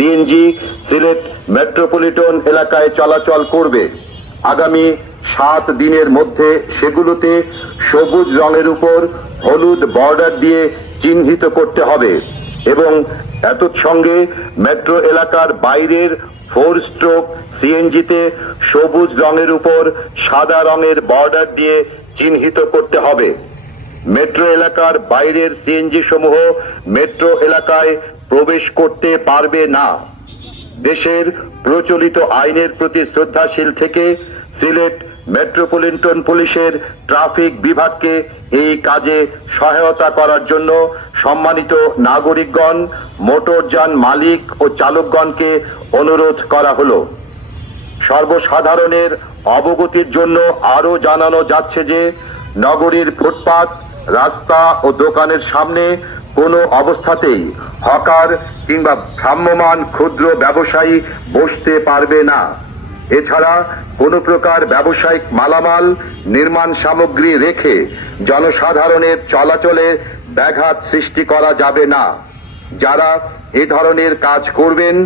CNG Sylhet metropolitan এলাকায় চলাচল করবে। আগামী সাত দিনের মধ্যে সেগুলোতে সবুজ রঙের উপর হলুদ বর্ডার দিয়ে চিহ্নিত করতে হবে এবং এত সঙ্গে মেট্রো এলাকার বাইরের ফোর স্ট্রোক সিএনজিতে সবুজ রঙের উপর সাদা রঙের বর্ডার দিয়ে চিহ্নিত করতে হবে। মেট্রো এলাকার বাইরের সিএনজি সমূহ মেট্রো এলাকায় প্রবেশ করতে পারবে না। দেশের প্রচলিত আইনের প্রতি শ্রদ্ধাশীল থেকে সিলেট মেট্রোপলিটন পুলিশের ট্রাফিক বিভাগকে এই কাজে সহায়তা করার জন্য সম্মানিত নাগরিকগণ, মোটরযান মালিক ও চালকগণকে অনুরোধ করা হলো। সর্বসাধারণের অবগতির জন্য আরও জানানো যাচ্ছে যে, নগরীর ফুটপাত, রাস্তা ও দোকানের সামনে কোনো অবস্থাতেই হকার কিংবা ভ্রাম্যমান ক্ষুদ্র ব্যবসায়ী বসতে পারবে না। এছাড়া কোনো প্রকার ব্যবসায়িক মালামাল, নির্মাণ সামগ্রী রেখে জনসাধারণের চলাচলে ব্যাঘাত সৃষ্টি করা যাবে না। যারা এ ধরনের কাজ করবেন,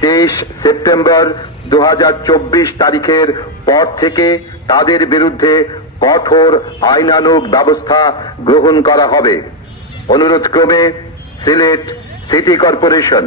তেইশ সেপ্টেম্বর দু হাজার চব্বিশ তারিখের পর থেকে তাদের বিরুদ্ধে কঠোর আইনানুগ ব্যবস্থা গ্রহণ করা হবে। অনুরোধ ক্রমে সিলেট সিটি কর্পোরেশন।